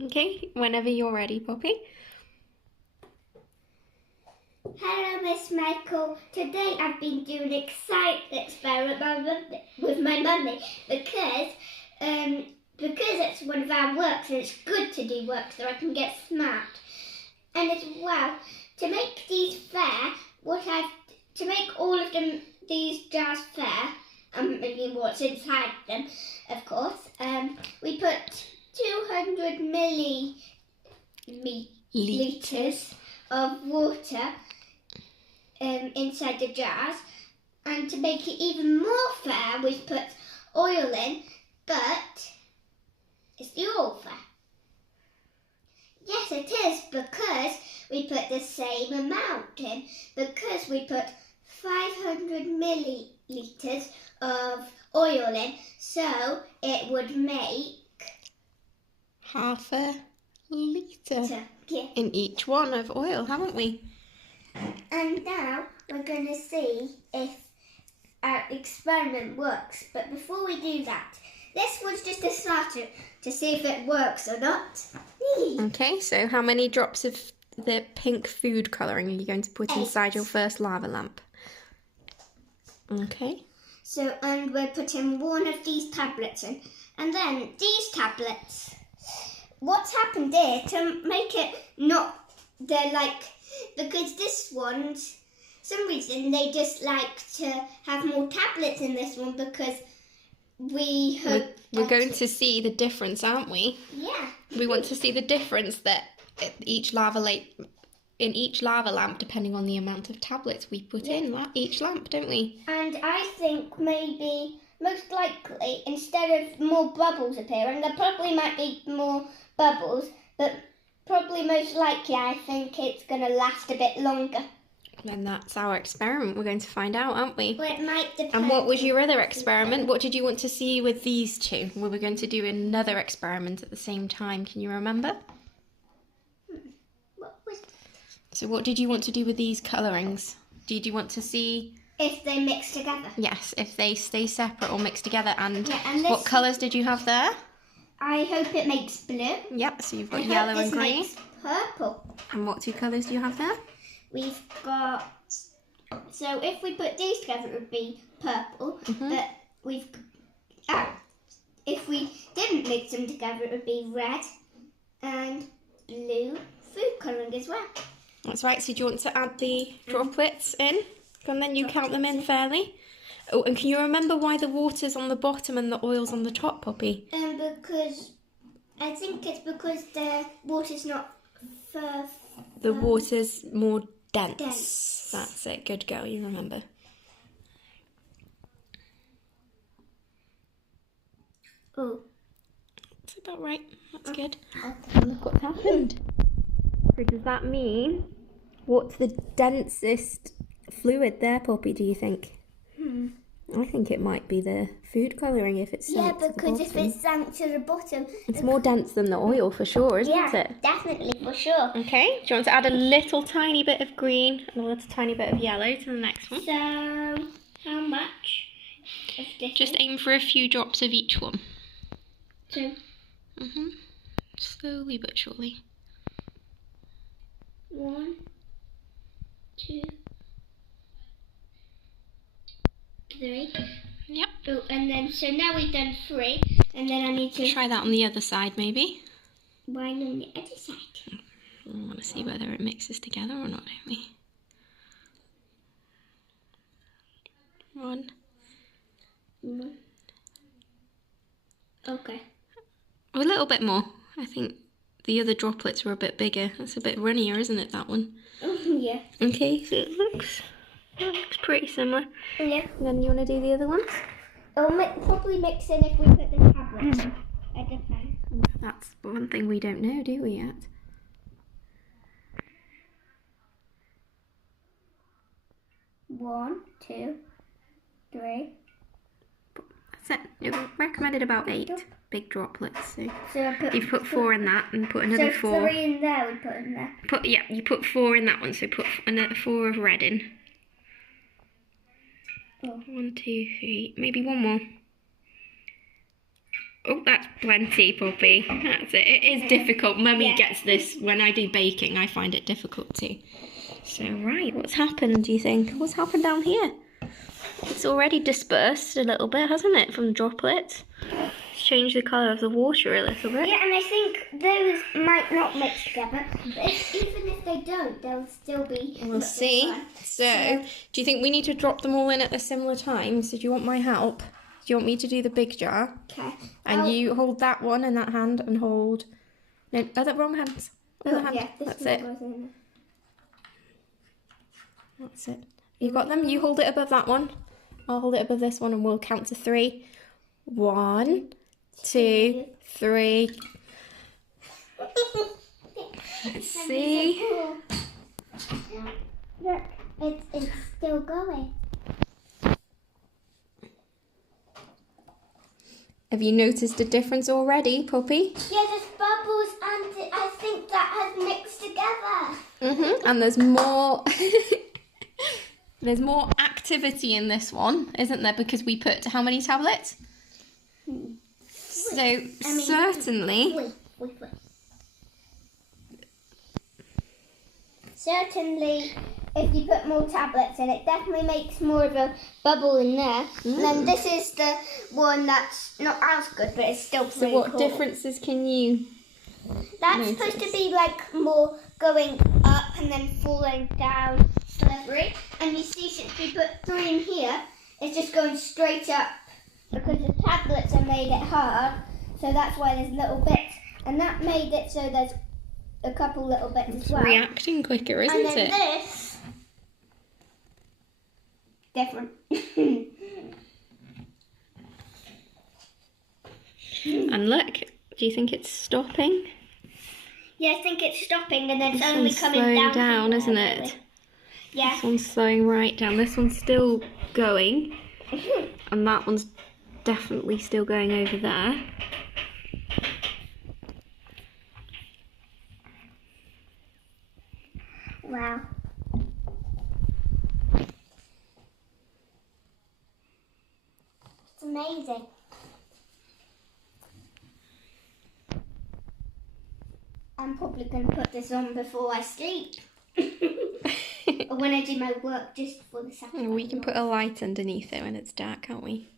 Okay, whenever you're ready, Poppy. Hello, Miss Michael. Today I've been doing an exciting experiment with my mummy because it's one of our works and it's good to do work so I can get smart. And as well, to make these fair, to make all of these jars fair, and maybe what's inside them, of course, we put 200 milliliters of water inside the jars, and to make it even more fair, we've put oil in, but is the oil fair? Yes, it is, because we put the same amount in, because we put 500 milliliters of oil in, so it would make half a litre yeah. in each one of oil, haven't we? And now we're going to see if our experiment works. But before we do that, this was just a starter to see if it works or not. Okay, so how many drops of the pink food colouring are you going to put inside your first lava lamp? Okay. So, and we're putting one of these tablets in. And then these tablets, what's happened here to make it not, they're like, because this one's, some reason they just like to have more tablets in this one because we hope we're going to see the difference, aren't we? Yeah. We want to see the difference that in each lava lamp, depending on the amount of tablets we put in each lamp, don't we? And I think maybe, most likely, instead of more bubbles appearing, there probably might be more bubbles, but probably most likely I think it's going to last a bit longer. And that's our experiment. We're going to find out, aren't we? Well, it might depend. And what was your other experiment? What did you want to see with these two? We were going to do another experiment at the same time. Can you remember? What was that? So what did you want to do with these colourings? Did you want to see if they mix together? Yes, if they stay separate or mix together. And, and what colours did you have there? I hope it makes blue. Yep, so you've got yellow and green. Makes purple. And what two colours do you have there? We've got, so if we put these together it would be purple, but if we didn't mix them together it would be red and blue food colouring as well. That's right, so do you want to add the droplets in? And then you count them in fairly. Oh, and can you remember why the water's on the bottom and the oil's on the top, Poppy? Because, I think it's because the water's not the water's more dense. That's it. Good girl, you remember. Oh. That's about right. That's good. And look what's happened. So does that mean, what's the densest fluid there, Poppy, do you think? I think it might be the food colouring if it's sank to the bottom. Because if it's sank to the bottom... It's more dense than the oil for sure, isn't it? Yeah, definitely, for sure. Okay, do you want to add a little tiny bit of green and a little tiny bit of yellow to the next one? So, how much of this? Just aim for a few drops of each one. 2. Slowly but surely. 1, 2, 3. Yep. Oh, and then, so now we've done 3, and then I need to... Try that on the other side, maybe. Why on the other side? We want to see whether it mixes together or not, don't we? 1. Okay. A little bit more. I think the other droplets were a bit bigger. That's a bit runnier, isn't it, that one? Yeah. Okay, so it looks pretty similar. Yeah. And then you want to do the other ones? It'll probably mix in if we put the tablets at the pan. That's one thing we don't know, do we, yet? One, 2, 3. That's it. It recommended about 8 big droplets. So I you've put 4 in that and put another 4. So 3 in there we put in there. You put 4 in that one, so put another 4 of red in. 1, 2, 3, maybe one more. Oh, that's plenty, Poppy. That's it. It is difficult. Mummy Yeah. gets this when I do baking. I find it difficult too. So, right, what's happened, do you think? What's happened down here? It's already dispersed a little bit, hasn't it, from the droplets? It's changed the colour of the water a little bit. Yeah, and I think those might not mix together, but even if they don't, they'll still be. We'll see. So, do you think we need to drop them all in at a similar time? So, do you want my help? Do you want me to do the big jar? Okay. And you hold that one in that hand and hold... No, other wrong hands. Other hand. Yeah, this That's one it. goes in. That's it. You got them? You hold it above that one. I'll hold it above this one and we'll count to 3. 1, 2, 3. Let's see. Look, it's still going. Have you noticed a difference already, Poppy? Yeah, there's bubbles and I think that has mixed together. And there's more... There's more activity in this one, isn't there? Because we put how many tablets? So, certainly... Wait. Certainly, if you put more tablets in, it definitely makes more of a bubble in there. And then this is the one that's not as good, but it's still pretty So what cool. differences can you... That's supposed to be like more going up and then falling down slippery. And you see, since we put 3 in here, it's just going straight up because the tablets are made it hard. So that's why there's little bits. And that made it so there's a couple little bits as well. Reacting quicker, isn't And then it? this, different. And look, do you think it's stopping? Yeah, I think it's stopping and then it's This only one's coming slowing down. down, from isn't there, it? really. Yeah. This one's slowing right down. This one's still going. And that one's definitely still going over there. Wow. It's amazing. I'm probably going to put this on before I sleep. Or when I do my work just for the Saturday. We can put a light underneath it when it's dark, can't we?